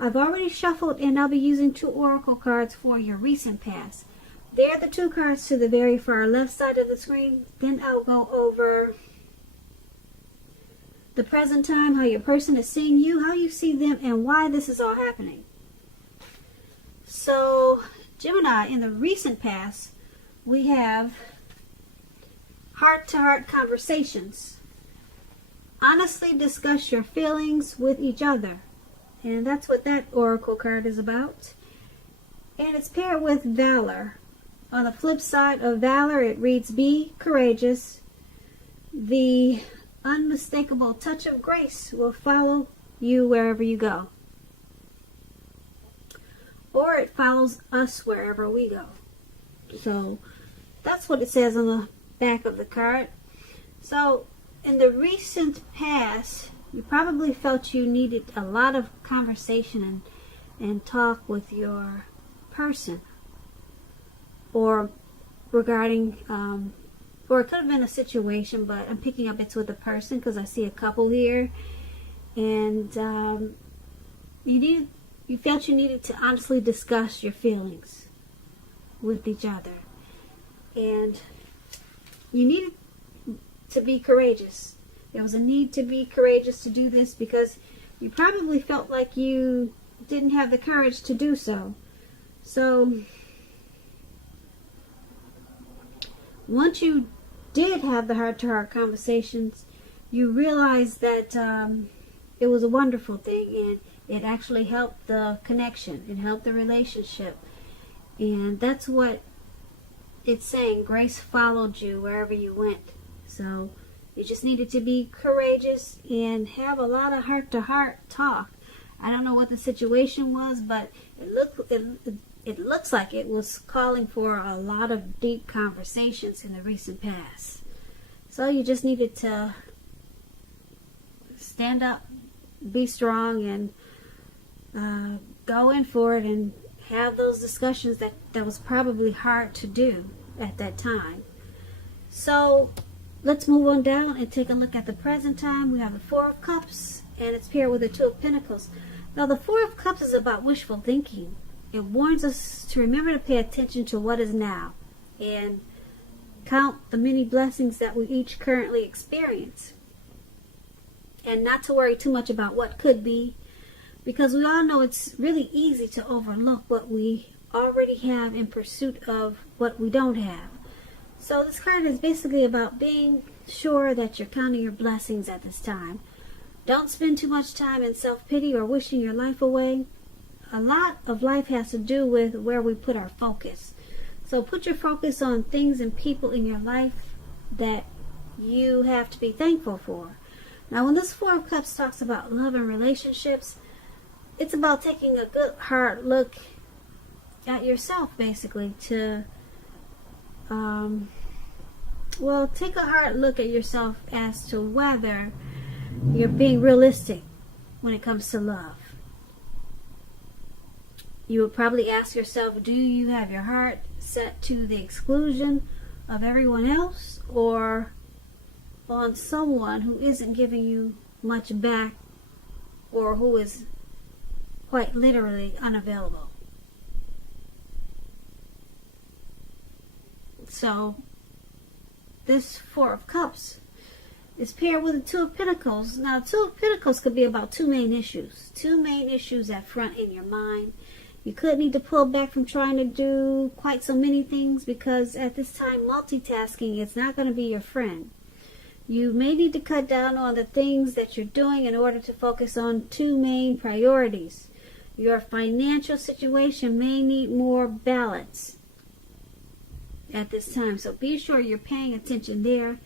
I've already shuffled, and I'll be using 2 oracle cards for your recent past. They're the 2 cards to the very far left side of the screen. Then I'll go over the present time, how your person is seeing you, how you see them, and why this is all happening. So, Gemini, in the recent past, we have heart-to-heart conversations. Honestly discuss your feelings with each other. And that's what that oracle card is about. And it's paired with valor. On the flip side of valor, it reads, be courageous. The unmistakable touch of grace will follow you wherever you go. Or it follows us wherever we go. So that's what it says on the back of the card. So in the recent past, you probably felt you needed a lot of conversation and talk with your person. Or regarding, or it could have been a situation, but I'm picking up it's with a person because I see a couple here. And you felt you needed to honestly discuss your feelings with each other. And you needed to be courageous. There was a need to be courageous to do this because you probably felt like you didn't have the courage to do so. So, once you did have the heart-to-heart conversations, you realized that it was a wonderful thing, and it actually helped the connection. It helped the relationship. And that's what it's saying. Grace followed you wherever you went. So you just needed to be courageous and have a lot of heart-to-heart talk. I don't know what the situation was, but it looks like it was calling for a lot of deep conversations in the recent past. So you just needed to stand up, be strong, and go in for it and have those discussions that was probably hard to do at that time. So let's move on down and take a look at the present time. We have the 4 of Cups, and it's paired with the 2 of Pentacles. Now, the 4 of Cups is about wishful thinking. It warns us to remember to pay attention to what is now and count the many blessings that we each currently experience. And not to worry too much about what could be, because we all know it's really easy to overlook what we already have in pursuit of what we don't have. So this card is basically about being sure that you're counting your blessings at this time. Don't spend too much time in self-pity or wishing your life away. A lot of life has to do with where we put our focus. So put your focus on things and people in your life that you have to be thankful for. Now, when this 4 of Cups talks about love and relationships, it's about taking a good hard look at yourself, basically, to take a hard look at yourself as to whether you're being realistic when it comes to love. You would probably ask yourself, do you have your heart set to the exclusion of everyone else, or on someone who isn't giving you much back, or who is quite literally unavailable? So this 4 of Cups is paired with the 2 of Pentacles. Now, 2 of Pentacles could be about 2 main issues. 2 main issues at front in your mind. You could need to pull back from trying to do quite so many things, because at this time multitasking is not going to be your friend. You may need to cut down on the things that you're doing in order to focus on 2 main priorities. Your financial situation may need more balance at this time, so be sure you're paying attention there.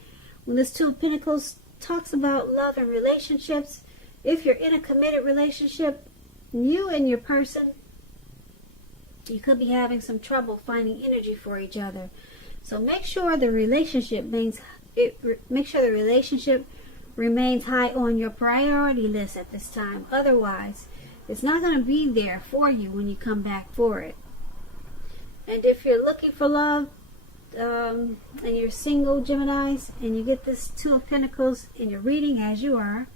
When this 2 of Pentacles talks about love and relationships, if you're in a committed relationship, you and your person, you could be having some trouble finding energy for each other. So make sure the relationship remains high on your priority list at this time. Otherwise, it's not going to be there for you when you come back for it. And if you're looking for love, and you're single, Geminis, and you get this 2 of Pentacles in your reading, as you are,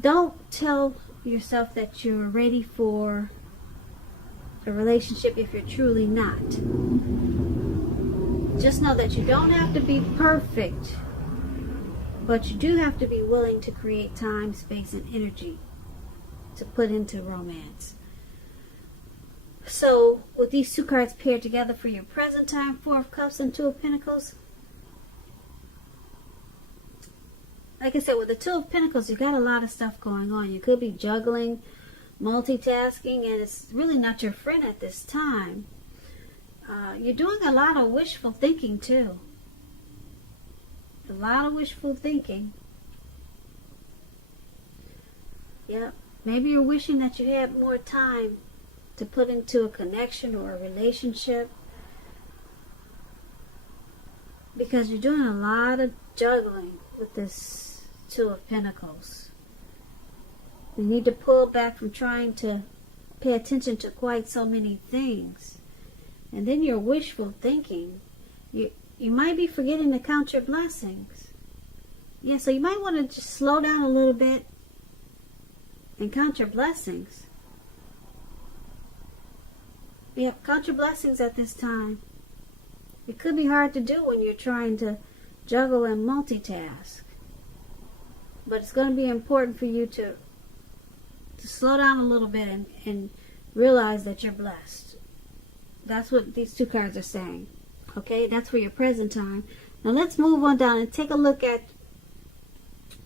don't tell yourself that you're ready for a relationship if you're truly not. Just know that you don't have to be perfect, but you do have to be willing to create time, space, and energy to put into romance. So, with these two cards paired together for your present time, Four of Cups and Two of Pentacles, like I said, with the Two of Pentacles, you got a lot of stuff going on. You could be juggling, multitasking, and it's really not your friend at this time. You're doing a lot of wishful thinking, too. A lot of wishful thinking. Yep. Maybe you're wishing that you had more time to put into a connection or a relationship, because you're doing a lot of juggling with this Two of Pentacles. You need to pull back from trying to pay attention to quite so many things. And then you're wishful thinking. You might be forgetting to count your blessings. Yeah, so you might want to just slow down a little bit and count your blessings. Yep, count your blessings at this time. It could be hard to do when you're trying to juggle and multitask. But it's going to be important for you to slow down a little bit and realize that you're blessed. That's what these two cards are saying. Okay, that's for your present time. Now let's move on down and take a look at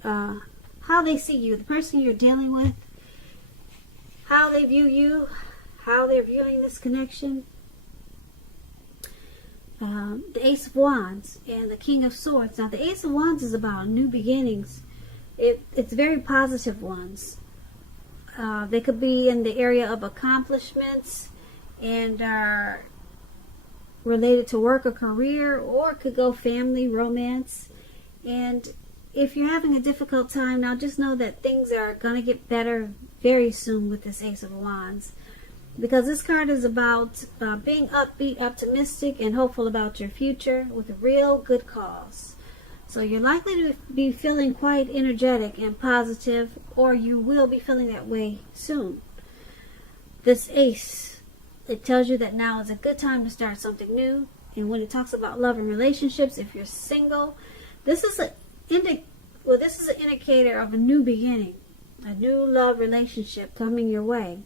how they see you, the person you're dealing with, how they view you, how they're viewing this connection. The Ace of Wands and the King of Swords. Now the Ace of Wands is about new beginnings. It's very positive ones. They could be in the area of accomplishments and are related to work or career, or it could go family, romance. And if you're having a difficult time now, just know that things are going to get better very soon with this Ace of Wands, because this card is about being upbeat, optimistic, and hopeful about your future with a real good cause. So you're likely to be feeling quite energetic and positive, or you will be feeling that way soon. This Ace, it tells you that now is a good time to start something new. And when it talks about love and relationships, if you're single, this is an indicator of a new beginning, a new love relationship coming your way.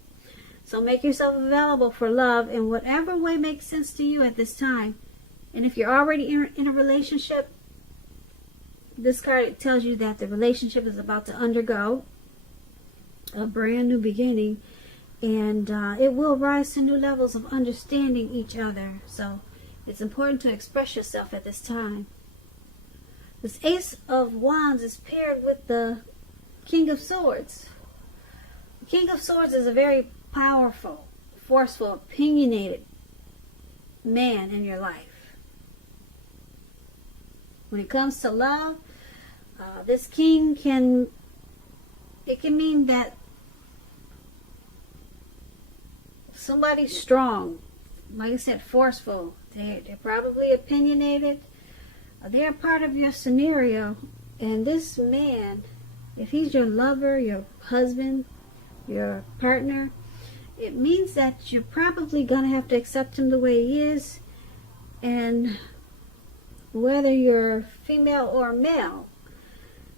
So make yourself available for love in whatever way makes sense to you at this time. And if you're already in a relationship, this card tells you that the relationship is about to undergo a brand new beginning, and it will rise to new levels of understanding each other. So it's important to express yourself at this time. This Ace of Wands is paired with the King of Swords. The King of Swords is a very powerful, forceful, opinionated man in your life. When it comes to love, this king can mean that somebody's strong, like I said, forceful. They're probably opinionated. They're part of your scenario. And this man, if he's your lover, your husband, your partner, it means that you're probably going to have to accept him the way he is. And whether you're female or male,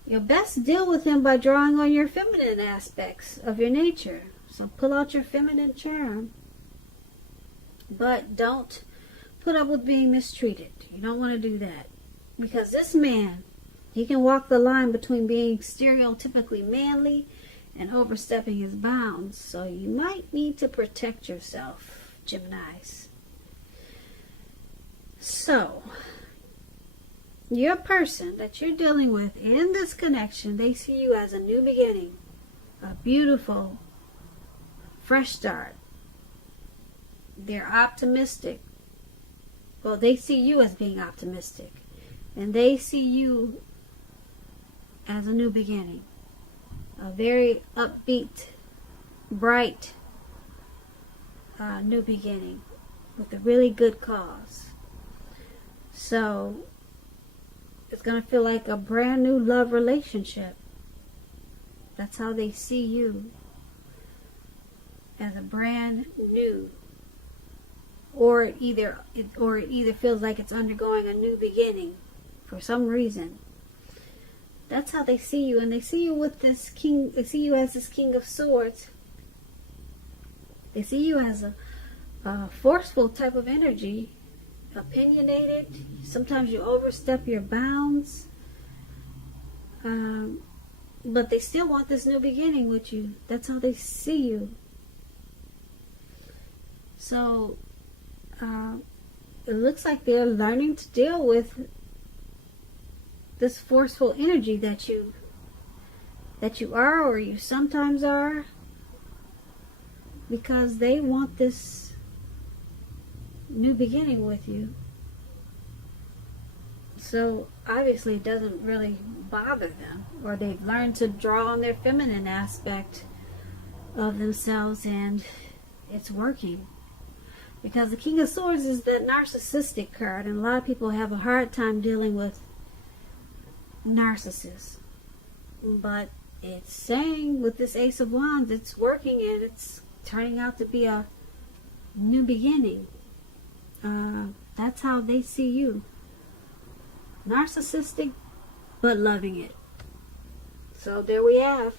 you'll best deal with him by drawing on your feminine aspects of your nature. So pull out your feminine charm. But don't put up with being mistreated. You don't want to do that. Because this man, he can walk the line between being stereotypically manly and overstepping his bounds. So you might need to protect yourself, Geminis. So, your person that you're dealing with in this connection, they see you as a new beginning, a beautiful, fresh start. They're optimistic. Well, they see you as being optimistic. And they see you as a new beginning. A very upbeat, bright new beginning with a really good cause. So, it's going to feel like a brand new love relationship. That's how they see you. as a brand new, or it either feels like it's undergoing a new beginning for some reason. That's how they see you, and they see you with this king. They see you as this King of Swords. They see you as a forceful type of energy, opinionated. Sometimes you overstep your bounds, but they still want this new beginning with you. That's how they see you. So it looks like they're learning to deal with this forceful energy that you are, or you sometimes are, because they want this new beginning with you. So obviously it doesn't really bother them, or they've learned to draw on their feminine aspect of themselves, and it's working. Because the King of Swords is that narcissistic card, and a lot of people have a hard time dealing with narcissists. But it's saying with this Ace of Wands, it's working, and it's turning out to be a new beginning. That's how they see you. Narcissistic, but loving it. So there we have.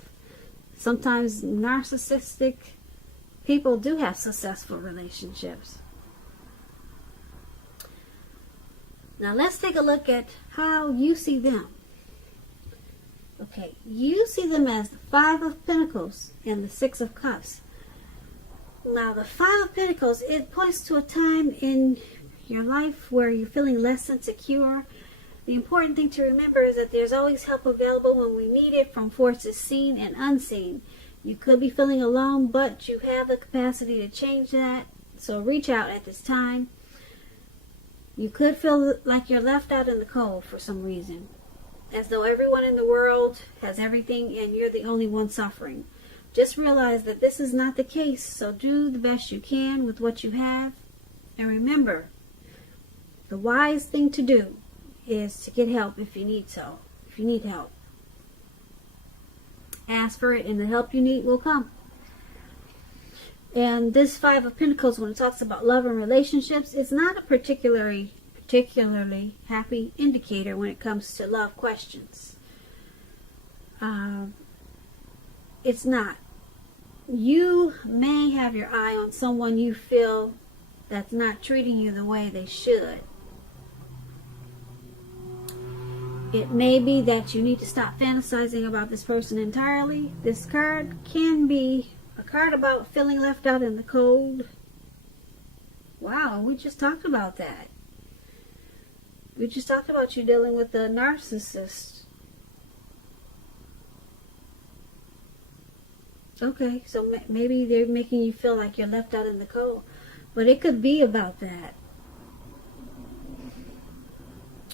Sometimes narcissistic people do have successful relationships. Now let's take a look at how you see them. Okay, you see them as the Five of Pentacles and the Six of Cups. Now the Five of Pentacles, it points to a time in your life where you're feeling less insecure. The important thing to remember is that there's always help available when we need it, from forces seen and unseen. You could be feeling alone, but you have the capacity to change that. So reach out at this time. You could feel like you're left out in the cold for some reason, as though everyone in the world has everything and you're the only one suffering. Just realize that this is not the case, so do the best you can with what you have. And remember, the wise thing to do is to get help if you need help. Ask for it, and the help you need will come. And this Five of Pentacles, when it talks about love and relationships, it's not a particularly happy indicator when it comes to love questions. It's not. You may have your eye on someone you feel that's not treating you the way they should. It may be that you need to stop fantasizing about this person entirely. This card can be a card about feeling left out in the cold. Wow, we just talked about that. We just talked about you dealing with a narcissist. Okay, so maybe they're making you feel like you're left out in the cold. But it could be about that.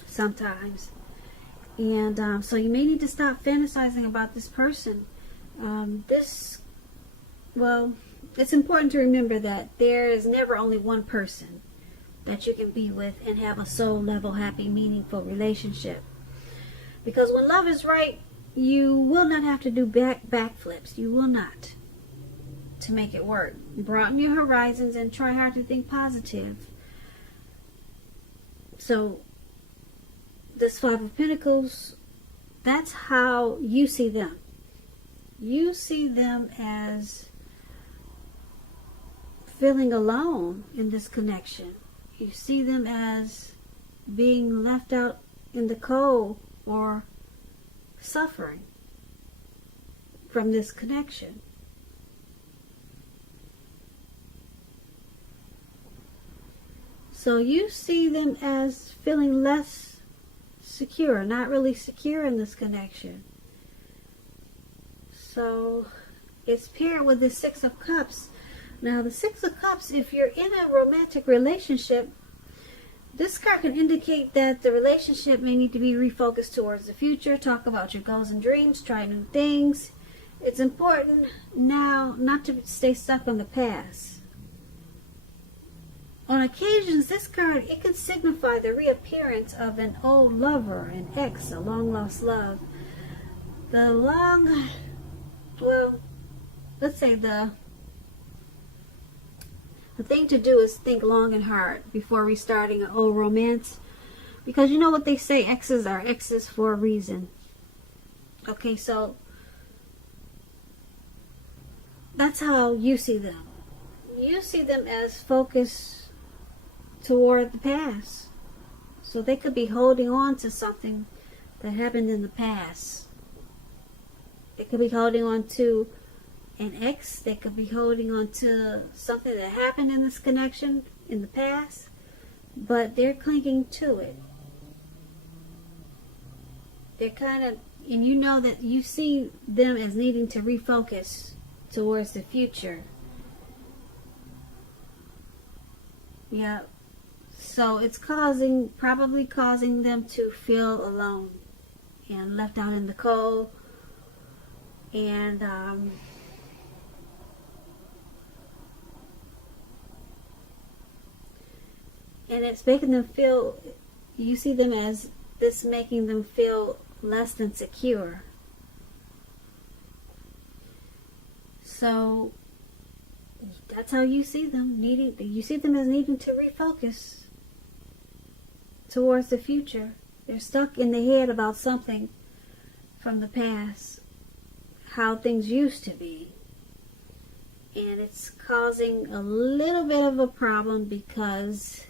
Sometimes. And so you may need to stop fantasizing about this person. It's important to remember that there is never only one person that you can be with and have a soul level, happy, meaningful relationship. Because when love is right, you will not have to do backflips. You will not, to make it work. Broaden your horizons and try hard to think positive. So this Five of Pentacles, that's how you see them. You see them as feeling alone in this connection. You see them as being left out in the cold or suffering from this connection. So you see them as feeling less secure, not really secure in this connection. So it's paired with the Six of Cups. Now the Six of Cups, if you're in a romantic relationship, this card can indicate that the relationship may need to be refocused towards the future. Talk about your goals and dreams, try new things. It's important now not to stay stuck on the past. On occasions, this card, it can signify the reappearance of an old lover, an ex, a long-lost love. Let's say the The thing to do is think long and hard before restarting an old romance. Because you know what they say, exes are exes for a reason. Okay, so that's how you see them. You see them as focused toward the past. So they could be holding on to something that happened in the past. They could be holding on to an ex. They could be holding on to something that happened in this connection in the past. But they're clinging to it. They're kind of, and you know that you see them as needing to refocus towards the future. Yeah. So it's probably causing them to feel alone and left out in the cold. And it's making them feel, you see them as this making them feel less than secure. So that's how you see them, you see them as needing to refocus towards the future. They're stuck in the head about something from the past, how things used to be. And it's causing a little bit of a problem because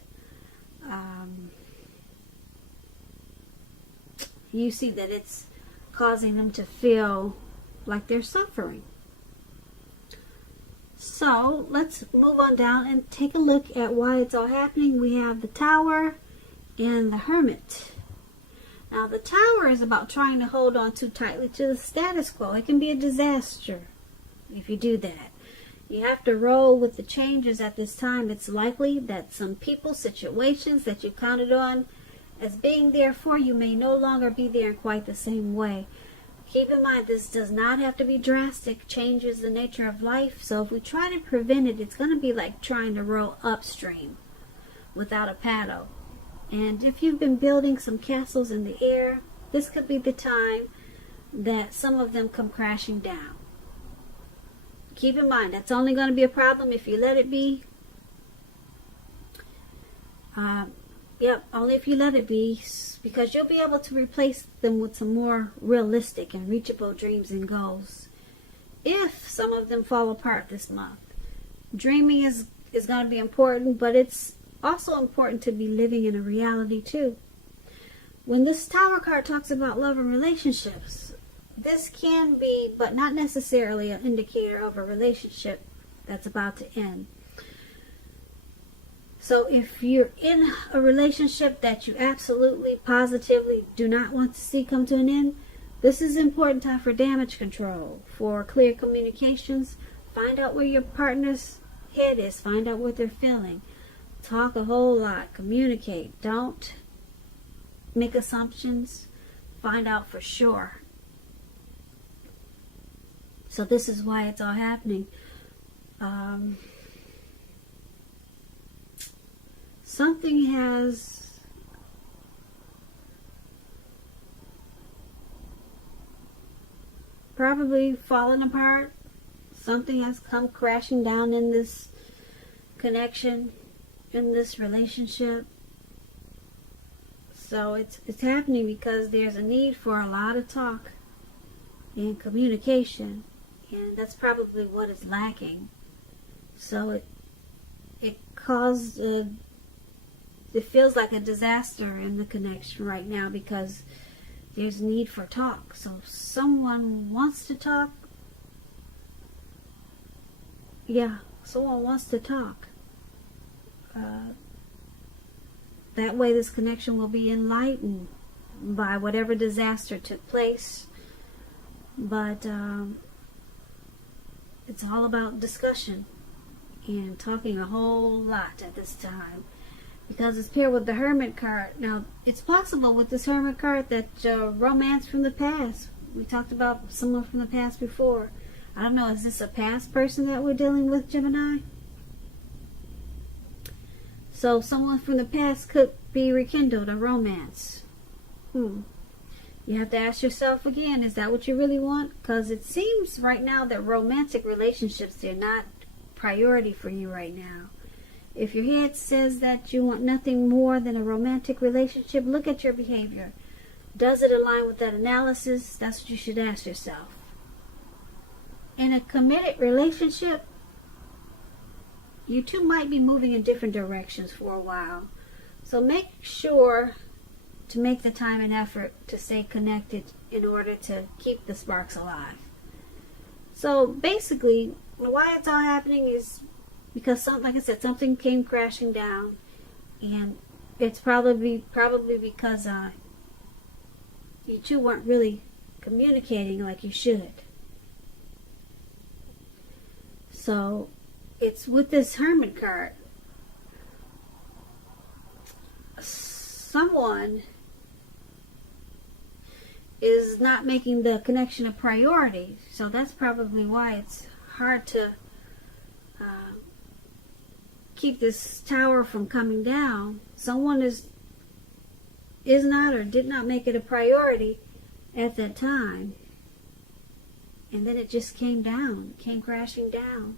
you see that it's causing them to feel like they're suffering. So let's move on down and take a look at why it's all happening. We have the Tower and the Hermit. Now the Tower is about trying to hold on too tightly to the status quo. It can be a disaster if you do that. You have to roll with the changes at this time. It's likely that some people, situations that you counted on as being there for you may no longer be there in quite the same way. Keep in mind, this does not have to be drastic. Changes the nature of life. So if we try to prevent it, it's going to be like trying to row upstream without a paddle. And if you've been building some castles in the air, this could be the time that some of them come crashing down. Keep in mind, that's only going to be a problem if you let it be. Only if you let it be, because you'll be able to replace them with some more realistic and reachable dreams and goals. If some of them fall apart this month, dreaming is going to be important, but it's also important to be living in a reality too. When this Tower card talks about love and relationships, this can be, but not necessarily, an indicator of a relationship that's about to end. So if you're in a relationship that you absolutely, positively do not want to see come to an end, this is an important time for damage control, for clear communications. Find out where your partner's head is. Find out what they're feeling. Talk a whole lot. Communicate. Don't make assumptions. Find out for sure. So this is why it's all happening. Something has probably fallen apart. Something has come crashing down in this connection, in this relationship. So it's happening because there's a need for a lot of talk and communication, and that's probably what is lacking. So it caused it feels like a disaster in the connection right now because there's need for talk. So someone wants to talk. Yeah, someone wants to talk. That way this connection will be enlightened by whatever disaster took place. But it's all about discussion and talking a whole lot at this time, because it's paired with the Hermit card. Now, it's possible with this Hermit card that romance from the past. We talked about someone from the past before. I don't know, is this a past person that we're dealing with, Gemini? So someone from the past could be rekindled, a romance. You have to ask yourself again, is that what you really want? Because it seems right now that romantic relationships, they're not priority for you right now. If your head says that you want nothing more than a romantic relationship, look at your behavior. Does it align with that analysis? That's what you should ask yourself. In a committed relationship, you two might be moving in different directions for a while. So make sure to make the time and effort to stay connected in order to keep the sparks alive. So basically, why it's all happening is because, like I said, something came crashing down, and it's probably because you two weren't really communicating like you should. So it's with this Hermit card. Someone is not making the connection a priority, so that's probably why it's hard to keep this tower from coming down. Someone is not or did not make it a priority at that time, and then it just came down, came crashing down.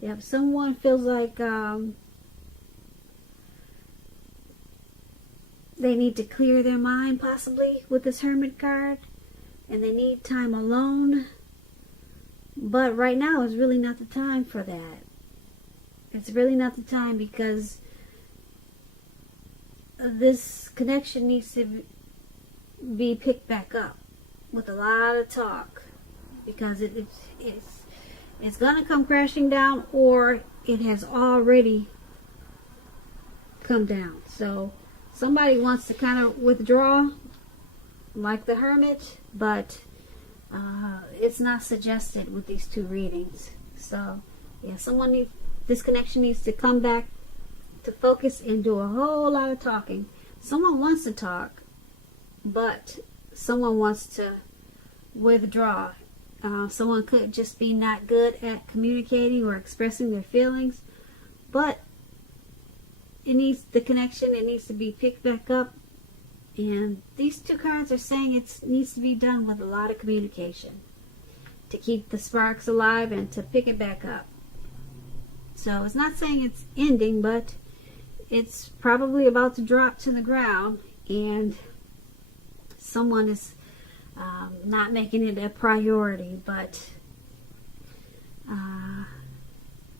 Yep, someone feels like they need to clear their mind, possibly, with this Hermit card, and they need time alone. But right now is really not the time for that. It's really not the time, because this connection needs to be picked back up with a lot of talk, because it's going to come crashing down, or it has already come down. So somebody wants to kind of withdraw like the Hermit, but it's not suggested with these two readings. So yeah, this connection needs to come back to focus and do a whole lot of talking. Someone wants to talk, but someone wants to withdraw. Someone could just be not good at communicating or expressing their feelings, but the connection needs to be picked back up. And these two cards are saying it needs to be done with a lot of communication to keep the sparks alive and to pick it back up. So it's not saying it's ending, but it's probably about to drop to the ground, and someone is not making it a priority, but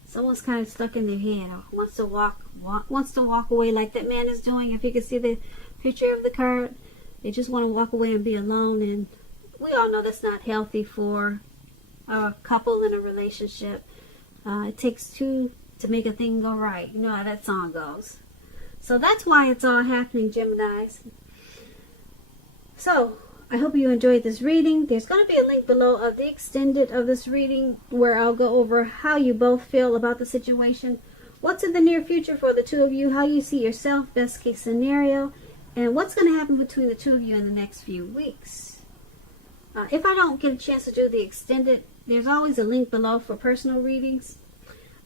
someone's kind of stuck in their head, wants to walk away like that man is doing. If you can see the picture of the card, they just want to walk away and be alone, and we all know that's not healthy for a couple in a relationship. It takes two to make a thing go right. You know how that song goes. So that's why it's all happening, Geminis. So I hope you enjoyed this reading. There's going to be a link below of the extended of this reading, where I'll go over how you both feel about the situation, what's in the near future for the two of you, how you see yourself, best case scenario, and what's going to happen between the two of you in the next few weeks. If I don't get a chance to do the extended, there's always a link below for personal readings.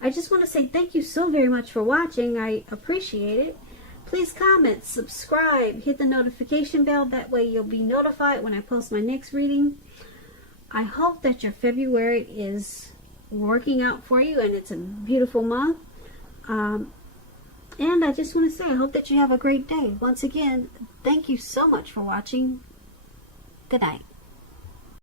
I just want to say thank you so very much for watching. I appreciate it. Please comment, subscribe, hit the notification bell. That way you'll be notified when I post my next reading. I hope that your February is working out for you and it's a beautiful month. And I just want to say, I hope that you have a great day. Once again, thank you so much for watching. Good night.